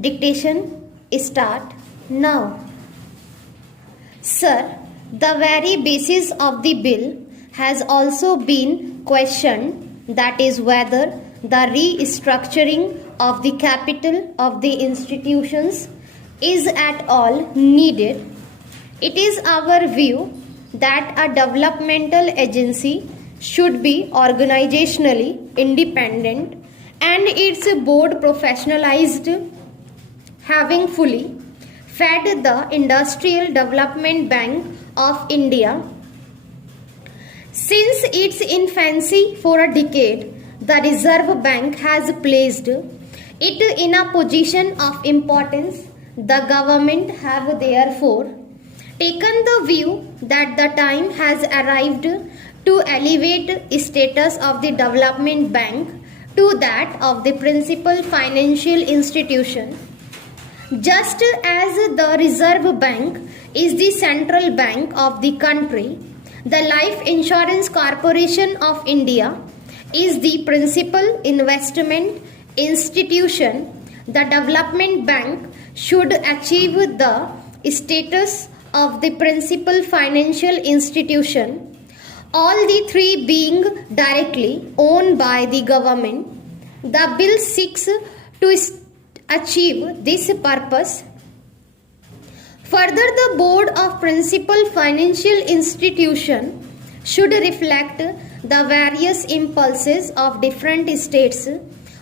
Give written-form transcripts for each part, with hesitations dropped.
Dictation start now. Sir, the very basis of the bill has also been questioned, that is, whether the restructuring of the capital of the institutions is at all needed. It is our view that a developmental agency should be organizationally independent and its board professionalized, having fully fed the Industrial Development Bank of India. Since its infancy for a decade, the Reserve Bank has placed it in a position of importance. The government have therefore taken the view that the time has arrived to elevate status of the development bank to that of the principal financial institution. Just as the Reserve Bank is the central bank of the country, the Life Insurance Corporation of India is the principal investment institution. The development bank should achieve the status of the principal financial institution, all the three being directly owned by the government. The bill seeks to achieve this purpose. Further, the board of principal financial institution should reflect the various impulses of different states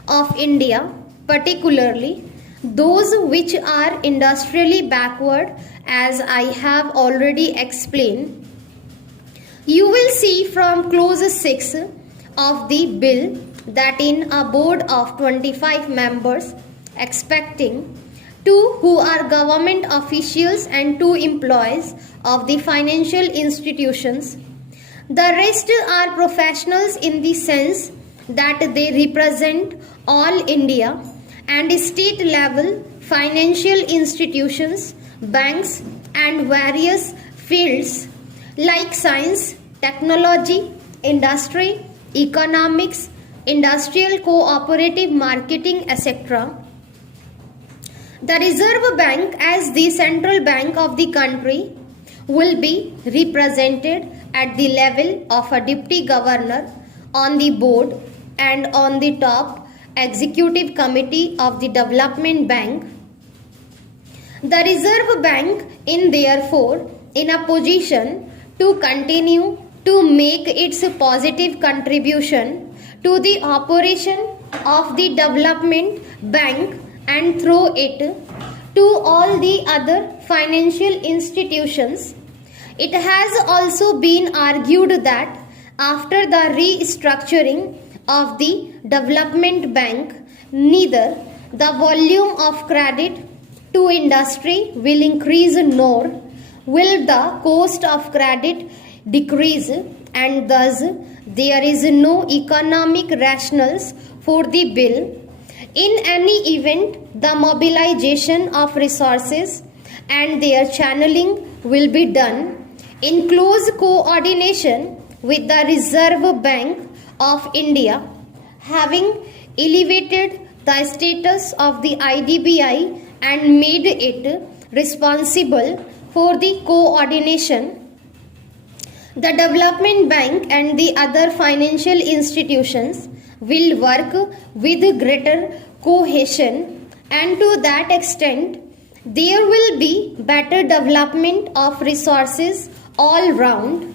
of India, particularly those which are industrially backward, as I have already explained. You will see from clause 6 of the bill that in a board of 25 members, expecting 2 who are government officials and 2 employees of the financial institutions, the rest are professionals in the sense that they represent all India and state level financial institutions, banks and various fields like science, technology, industry, economics, industrial cooperative marketing, etc. The Reserve Bank, as the central bank of the country, will be represented at the level of a deputy governor on the board and on the top executive committee of the development bank. The Reserve Bank is therefore in a position to continue to make its positive contribution to the operation of the development bank and through it to all the other financial institutions. It has also been argued that after the restructuring of the development bank, neither the volume of credit to industry will increase nor will the cost of credit decrease, and thus there is no economic rationales for the bill. In any event, the mobilization of resources and their channeling will be done in close coordination with the Reserve Bank of India, having elevated the status of the IDBI and made it responsible for the coordination. The development bank and the other financial institutions will work with greater cohesion, and to that extent there will be better development of resources all round.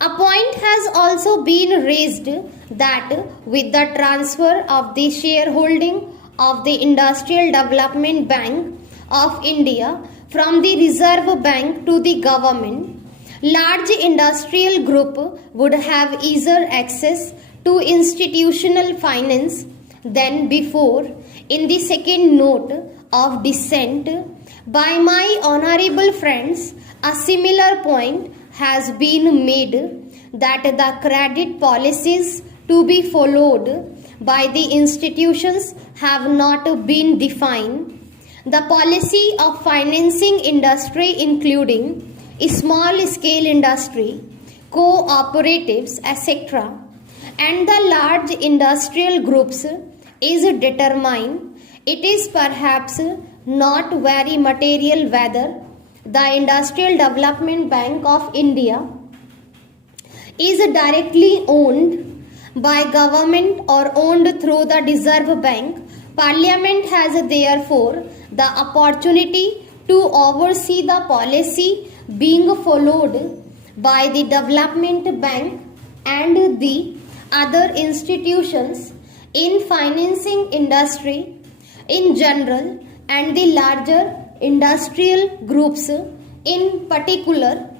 A point has also been raised that with the transfer of the shareholding of the Industrial Development Bank of India from the Reserve Bank to the government, large industrial group would have easier access to institutional finance than before. In the second note of dissent by my honorable friends, a similar point has been made that the credit policies to be followed by the institutions have not been defined. The policy of financing industry, including small scale industry, cooperatives, etc., and the large industrial groups is determined it is perhaps not very material whether the Industrial Development Bank of India is directly owned by government or owned through the Reserve Bank. Parliament has therefore the opportunity to oversee the policy being followed by the Development Bank and the other institutions in financing industry in general and the larger industrial groups in particular.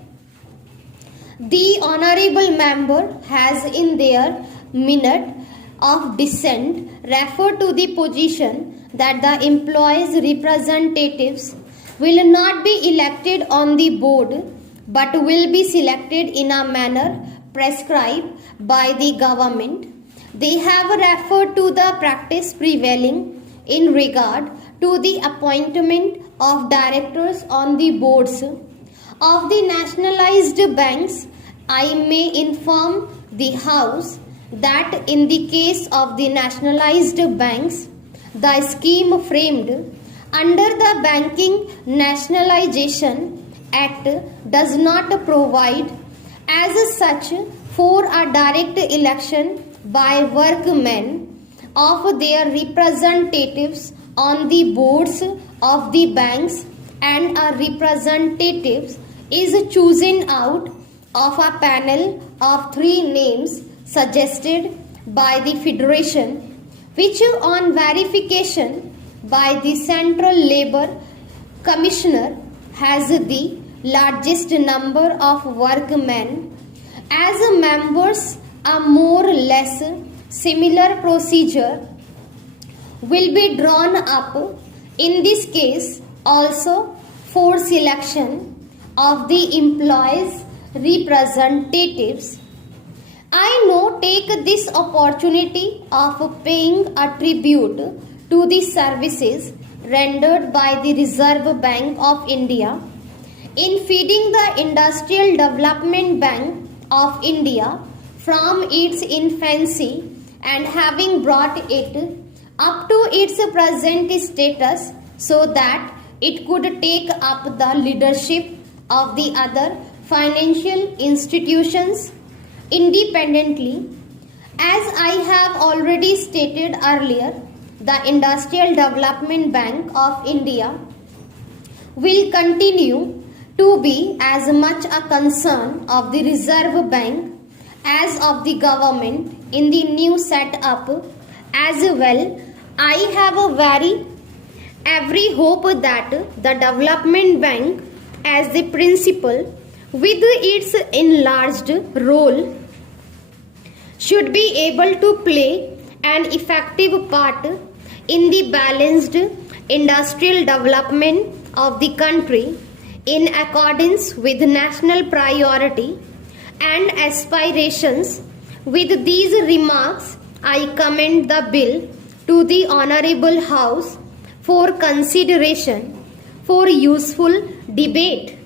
The honorable member has in their minute of dissent referred to the position that the employees' representatives will not be elected on the board but will be selected in a manner prescribed by the government. They have referred to the practice prevailing in regard to the appointment of directors on the boards of the nationalized banks. I may inform the House that in the case of the nationalized banks, the scheme framed under the Banking Nationalization Act does not provide as such for a direct election by workmen of their representatives on the boards of the banks, and a representative is chosen out of a panel of 3 names suggested by the Federation, which on verification by the Central Labour Commissioner has the largest number of workmen as members. A more or less similar procedure will be drawn up in this case also for selection of the employees' representatives. I now take this opportunity of paying a tribute to the services rendered by the Reserve Bank of India in feeding the Industrial Development Bank of India from its infancy and having brought it up to its present status so that it could take up the leadership of the other financial institutions independently. As I have already stated earlier, the Industrial Development Bank of India will continue to be as much a concern of the Reserve Bank as of the government in the new set-up as well. I have every hope that the Development Bank as the principal with its enlarged role should be able to play an effective part in the balanced industrial development of the country in accordance with national priority and aspirations. With these remarks, I commend the bill to the Honorable House for consideration for useful debate.